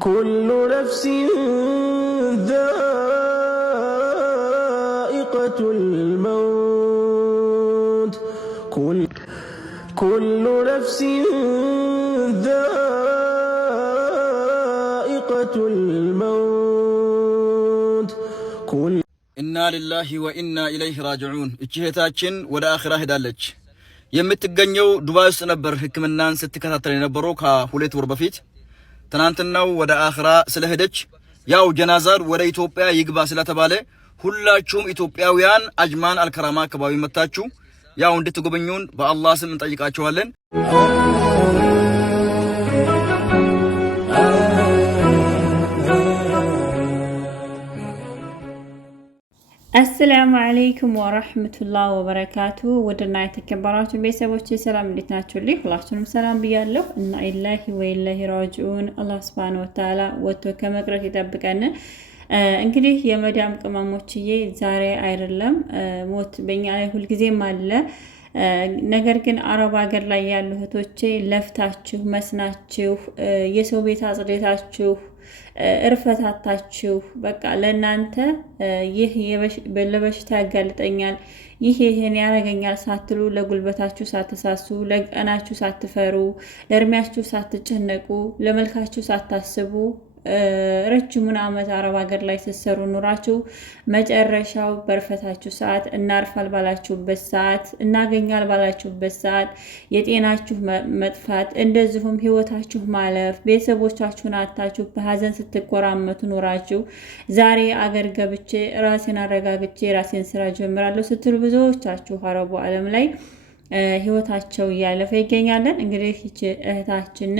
كل نفس ذائقة الموت كل نفس ذائقة الموت ኢና ሊላሂ ወኢና ኢለይሂ ራጂዑን። እህታችን ወደ አኺራ ሄዳለች። የምትገኘው ዱባይ ውስጥ ነበር ህክምናን ስትከታተል የነበረው ከ2 ወር በፊት። ትናንትናው ወደ አኺራ ስለሄደች ያው ጀናዛር ወደ ኢትዮጵያ ይግባ ስለተባለ ሁላችሁም ኢትዮጵያውያን አጅማን አልከራማ አካባቢ መጣችሁ ያው እንድትጎበኙን በአላህ ስም እንጠይቃችኋለን። አሰላሙ አለይኩም ወራህመቱላሂ ወበረካቱ። ወደና የተከበራችሁ ቤተሰቦች ሰላም እንዴት ናችሁልኝ? ሁላችሁንም ሰላም ብያለሁ። እና ኢላሂ ወኢላሂ ራጂዑን። አላህ ሱብሃነሁ ወተዓላ ወጥቶ ከመቅረት ይጠብቀን። እንግዲህ የመዳም ቅመሞችዬ ዛሬ አይደለም ሞት በእኛ ላይ ሁልጊዜም አለ። ነገር ግን አረብ ሀገር ላይ ያሉ እህቶቼ ለፍታችሁ መስናችሁ የሰው ቤት አጽዴታችሁ እርፈታታችሁ በቃ ለናንተ ይህ ለበሽታ ያጋልጠኛል ይሄን ያረጋኛል ሳትሉ ለጉልበታችሁ ሳትሳሱ ለቀናችሁ ሳትፈሩ ለእርሚያችሁ ሳትጨነቁ ለመልካችሁ ሳታስቡ ረጅሙን ዓመት አረብ ሀገር ላይ ተሰሩ ኑራችሁ መጨረሻው በርፈታችሁ ሰዓት እናርፋል ባላችሁበት ሰዓት እናገኛል ባላችሁበት ሰዓት የጤናችሁ መጥፋት እንደዚሁም ህይወታችሁ ማለፍ ቤተሰቦቻችሁን አጣችሁ በሀዘን ስትቆራመቱ ኑራችሁ ዛሬ አገር ገብቼ ራሴን አረጋግቼ ራሴን ስራ ጀምራለሁ ስትሉ ብዙዎቻችሁ አረቡ ዓለም ላይ ህይወታቸው እያለፈ ይገኛለን። እንግዲህ እህታችን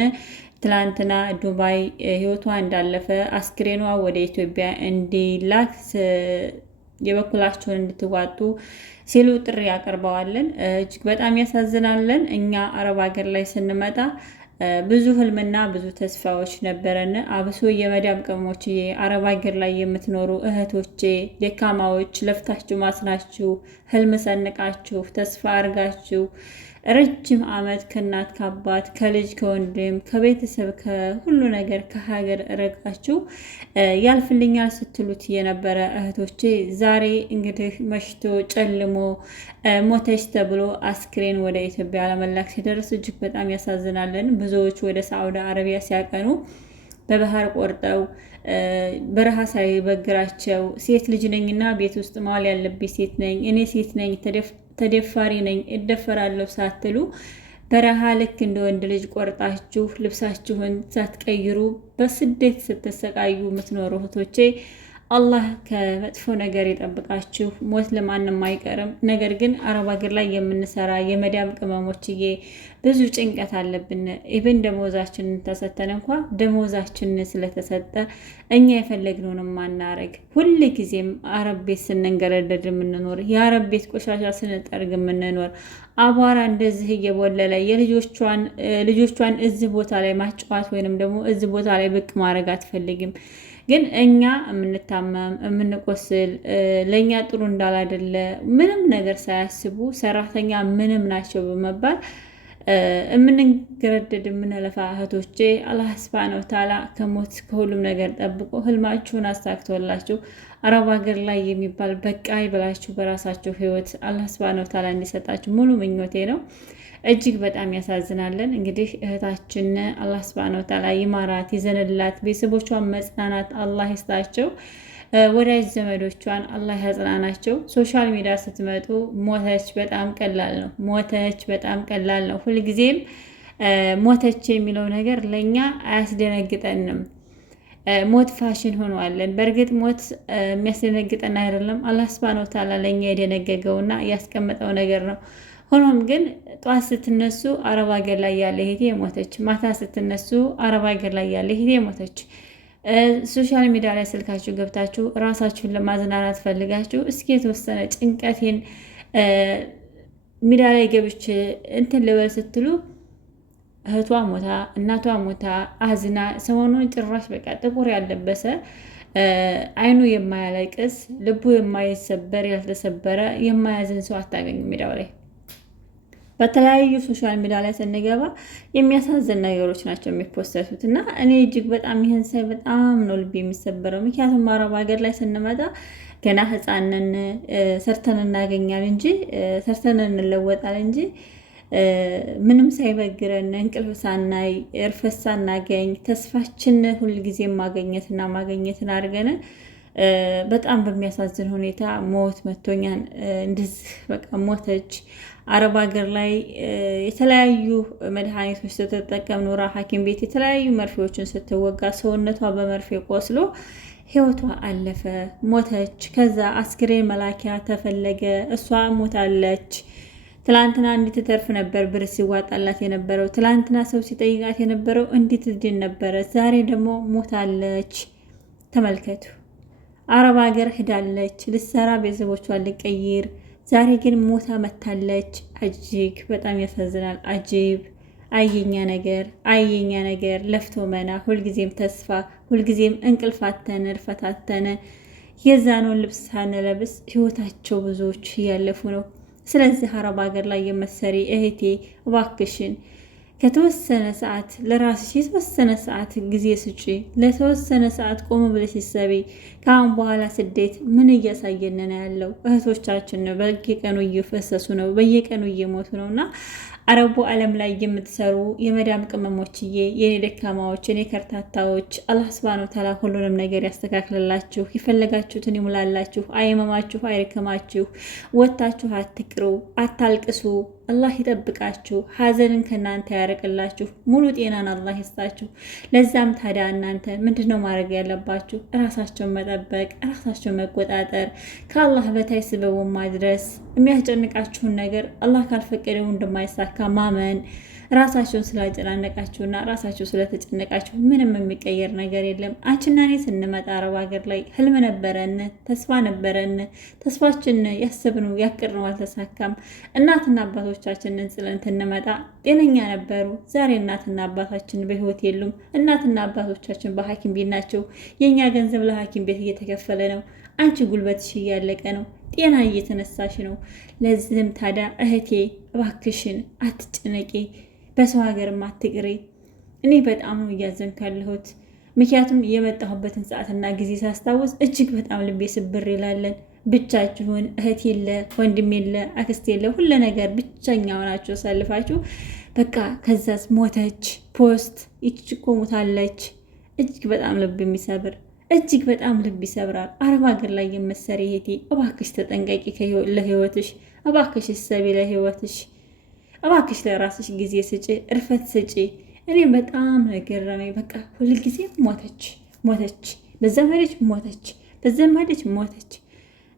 ትላንትና ዱባይ ህይወቷ እንዳለፈ አስክሬኗ ወደ ኢትዮጵያ እንዲላክ የበኩላቸውን እንድትዋጡ ሲሉ ጥሪ ያቀርበዋለን። እጅግ በጣም ያሳዝናለን። እኛ አረብ ሀገር ላይ ስንመጣ ብዙ ህልምና ብዙ ተስፋዎች ነበረን። አብሶ የመዳም ቅመሞች አረብ ሀገር ላይ የምትኖሩ እህቶቼ ደካማዎች ለፍታችሁ ማስናችሁ ህልም ሰንቃችሁ ተስፋ አርጋችሁ ረጅም ዓመት ከእናት ከአባት ከልጅ ከወንድም ከቤተሰብ ከሁሉ ነገር ከሀገር ረቃችሁ ያልፍልኛል ስትሉት የነበረ እህቶቼ ዛሬ እንግዲህ መሽቶ ጨልሞ ሞተች ተብሎ አስክሬን ወደ ኢትዮጵያ ለመላክ ሲደርስ እጅግ በጣም ያሳዝናለን። ብዙዎች ወደ ሳዑዲ አረቢያ ሲያቀኑ በባህር ቆርጠው በረሃ ሳይበግራቸው ሴት ልጅ ነኝና ቤት ውስጥ መዋል ያለብኝ ሴት ነኝ እኔ ሴት ነኝ ተደፋሪ ነኝ እደፈራለሁ ሳትሉ በረሃ ልክ እንደ ወንድ ልጅ ቆርጣችሁ ልብሳችሁን ሳትቀይሩ በስደት ስትሰቃዩ የምትኖሩ እህቶቼ አላህ ከመጥፎ ነገር ይጠብቃችሁ። ሞት ለማንም አይቀርም። ነገር ግን አረብ ሀገር ላይ የምንሰራ የመዳም ቅመሞችዬ ብዙ ጭንቀት አለብን። ኢብን ደሞዛችንን ተሰተን እንኳ ደሞዛችን ስለተሰጠ እኛ የፈለግነውን ማናረግ ሁል ጊዜም አረብ ቤት ስንንገረደድ የምንኖር የአረብ ቤት ቆሻሻ ስንጠርግ የምንኖር አቧራ እንደዚህ እየቦለለ ልጆቿን እዚህ ቦታ ላይ ማጫወት ወይንም ደግሞ እዚህ ቦታ ላይ ብቅ ማድረግ አትፈልግም። ግን እኛ የምንታመም የምንቆስል ለኛ ጥሩ እንዳላደለ ምንም ነገር ሳያስቡ ሰራተኛ ምንም ናቸው በመባል የምንገረደድ የምንለፋ እህቶቼ አላህ ሱብሃነሁ ወተዓላ ከሞት ከሁሉም ነገር ጠብቆ ህልማችሁን አሳክቶላችሁ አረብ ሀገር ላይ የሚባል በቃ ይበላችሁ በራሳችሁ ህይወት አላህ ሱብሃነሁ ወተዓላ እንዲሰጣችሁ ሙሉ ምኞቴ ነው። እጅግ በጣም ያሳዝናለን። እንግዲህ እህታችን አላህ ሱብሃነሁ ወተዓላ ይማራት ይዘንላት፣ ቤተሰቦቿን መጽናናት አላህ ይስጣቸው፣ ወዳጅ ዘመዶቿን አላህ ያጽናናቸው። ሶሻል ሚዲያ ስትመጡ ሞተች በጣም ቀላል ነው። ሁልጊዜም ሞተች የሚለው ነገር ለኛ አያስደነግጠንም። ሞት ፋሽን ሆኗለን። በእርግጥ ሞት የሚያስደነግጠን አይደለም፣ አላህ ሱብሃነሁ ወተዓላ ለኛ የደነገገውና ያስቀመጠው ነገር ነው። ሆኖም ግን ጧት ስትነሱ አረብ ሀገር ላይ ያለ እህቴ ሞተች፣ ማታ ስትነሱ አረብ ሀገር ላይ ያለ እህቴ ሞተች። ሶሻል ሚዲያ ላይ ስልካችሁ ገብታችሁ ራሳችሁን ለማዝናናት ፈልጋችሁ እስኪ የተወሰነ ጭንቀቴን ሚዲያ ላይ ገብቼ እንትን ልበል ስትሉ እህቷ ሞታ እናቷ ሞታ አዝና ሰሞኑን ጭራሽ በቃ ጥቁር ያለበሰ አይኑ የማያለቅስ ልቡ የማይሰበር ያልተሰበረ የማያዝን ሰው አታገኙ ሚዲያው ላይ። በተለያዩ ሶሻል ሚዲያ ላይ ስንገባ የሚያሳዝን ነገሮች ናቸው የሚፖሰቱት እና እኔ እጅግ በጣም ይህን ሳይ በጣም ነው ልብ የሚሰበረው። ምክንያቱም አረብ ሀገር ላይ ስንመጣ ገና ህፃንን ሰርተን እናገኛል እንጂ ሰርተን እንለወጣል እንጂ ምንም ሳይበግረን እንቅልፍ ሳናይ እርፈት ሳናገኝ ተስፋችን ሁልጊዜ ማግኘትን አድርገን በጣም በሚያሳዝን ሁኔታ ሞት መቶኛን እንደዚህ በቃ ሞተች። አረብ ሀገር ላይ የተለያዩ መድኃኒቶች ስትጠቀም ኑራ ሐኪም ቤት የተለያዩ መርፌዎችን ስትወጋ ሰውነቷ በመርፌ ቆስሎ ህይወቷ አለፈ፣ ሞተች። ከዛ አስክሬን መላኪያ ተፈለገ፣ እሷ ሞታለች። ትላንትና እንዴት ተርፍ ነበር ብር ሲዋጣላት የነበረው፣ ትላንትና ሰው ሲጠይቃት የነበረው እንዴት ድን ነበረ፣ ዛሬ ደግሞ ሞታለች። ተመልከቱ። አረብ ሀገር ሄዳለች ልትሰራ ቤተሰቦቿን ልቀይር፣ ዛሬ ግን ሞታ መታለች። እጅግ በጣም ያሳዝናል። አጂብ አየኛ ነገር ለፍቶ መና፣ ሁልጊዜም ተስፋ፣ ሁልጊዜም እንቅልፋተነ እርፈታተነ የዛነውን ልብስ ሳንለብስ ህይወታቸው ብዙዎች እያለፉ ነው። ስለዚህ አረብ ሀገር ላይ የመሰሪ እህቴ እባክሽን ከተወሰነ ሰዓት ለራስሽ የተወሰነ ሰዓት ጊዜ ስጪ። ለተወሰነ ሰዓት ቆም ብለሽ ሲሰቢ ከአሁን በኋላ ስደት ምን እያሳየን ነው ያለው? እህቶቻችን ነው በየቀኑ እየፈሰሱ ነው፣ በየቀኑ እየሞቱ ነውና አረቡ ዓለም ላይ የምትሰሩ የመዳም ቅመሞችዬ፣ የኔ ደካማዎች፣ የኔ ከርታታዎች አላህ ሱብሃነሁ ወተዓላ ሁሉንም ነገር ያስተካክልላችሁ፣ የፈለጋችሁትን ይሙላላችሁ፣ አይመማችሁ፣ አይርከማችሁ፣ ወታችሁ አትቅሩ፣ አታልቅሱ። አላህ ይጠብቃችሁ፣ ሀዘንን ከእናንተ ያርቅላችሁ፣ ሙሉ ጤናን አላህ ይስጣችሁ። ለዛም ታዲያ እናንተ ምንድነው ማድረግ ያለባችሁ? ራሳቸውን መጠበቅ፣ ራሳቸውን መቆጣጠር፣ ከአላህ በታይ ስበቡ ማድረስ፣ የሚያስጨንቃችሁን ነገር አላህ ካልፈቀደው እንደማይሳካ ማመን። ራሳቸውን ስላጨናነቃችሁና ራሳቸው ስለተጨነቃችሁ ምንም የሚቀየር ነገር የለም። አንቺና እኔ ስንመጣ አረብ ሀገር ላይ ህልም ነበረን፣ ተስፋ ነበረን። ተስፋችን ያሰብነው ያቅድነው አልተሳካም። እናትና አባቶቻችንን ጥለን ስንመጣ ጤነኛ ነበሩ። ዛሬ እናትና አባታችን በህይወት የሉም። እናትና አባቶቻችን በሐኪም ቤት ናቸው። የእኛ ገንዘብ ለሐኪም ቤት እየተከፈለ ነው። አንቺ ጉልበትሽ እያለቀ ነው። ጤና እየተነሳሽ ነው። ለዚህም ታዲያ እህቴ እባክሽን አትጨነቂ፣ በሰው ሀገርም አትቅሪ። እኔ በጣም ነው እያዘንኩ ያለሁት። ምክንያቱም የመጣሁበትን ሰዓትና ጊዜ ሳስታውስ እጅግ በጣም ልቤ ስብር ይላለን። ብቻችሁን እህት የለ ወንድም የለ አክስት የለ ሁሉ ነገር ብቻኛ ሆናችሁ ሳልፋችሁ በቃ ከዛስ ሞተች ፖስት ይችኮ ሞታለች። እጅግ በጣም ልብ የሚሰብር እጅግ በጣም ልብ ይሰብራል። አረብ ሀገር ላይ የምትሰሪ እህቴ እባክሽ ተጠንቀቂ ለህይወትሽ። እባክሽ ሰቢ ለህይወትሽ። እባክሽ ለራስሽ ጊዜ ስጪ፣ እርፈት ስጪ። እኔ በጣም ገረመኝ። በቃ ሁልጊዜ ሞተች፣ በዛም ሄደች ሞተች፣ በዛም ሄደች ሞተች።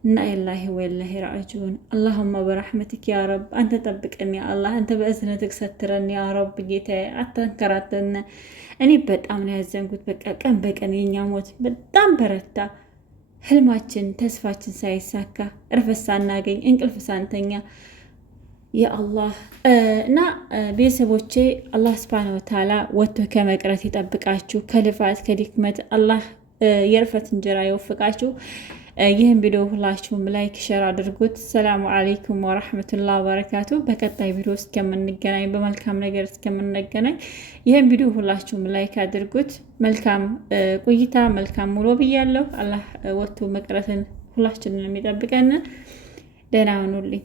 እና ኢላሂ ወኢላሂ ራጂዑን። አላሁመ በረሕመቲክ ያ ረብ፣ አንተ ጠብቀን ያ አላህ፣ አንተ በእዝነትክ ሰትረን ያ ረብ። ጌታዬ አታንከራተን። እኔ በጣም ነው ያዘንኩት። በቃ ቀን በቀን የኛ ሞት በጣም በረታ። ህልማችን ተስፋችን ሳይሳካ እርፈት ሳናገኝ እንቅልፍ ሳንተኛ የአላህ እና ቤተሰቦቼ አላህ ሱብሓነሁ ወተዓላ ወጥቶ ከመቅረት ይጠብቃችሁ። ከልፋት ከድክመት አላህ የእርፈት እንጀራ ይወፍቃችሁ። ይህን ቪዲዮ ሁላችሁም ላይክ ሼር አድርጉት። ሰላሙ አለይኩም ወራህመቱላሂ ወበረካቱ። በቀጣይ ቪዲዮ እስከምንገናኝ በመልካም ነገር እስከምንገናኝ ይህን ቪዲዮ ሁላችሁም ላይክ አድርጉት። መልካም ቆይታ፣ መልካም ሙሉ ብያለሁ። አላህ ወጥቶ መቅረትን ሁላችንን የሚጠብቀን። ደህና ሁኑልኝ።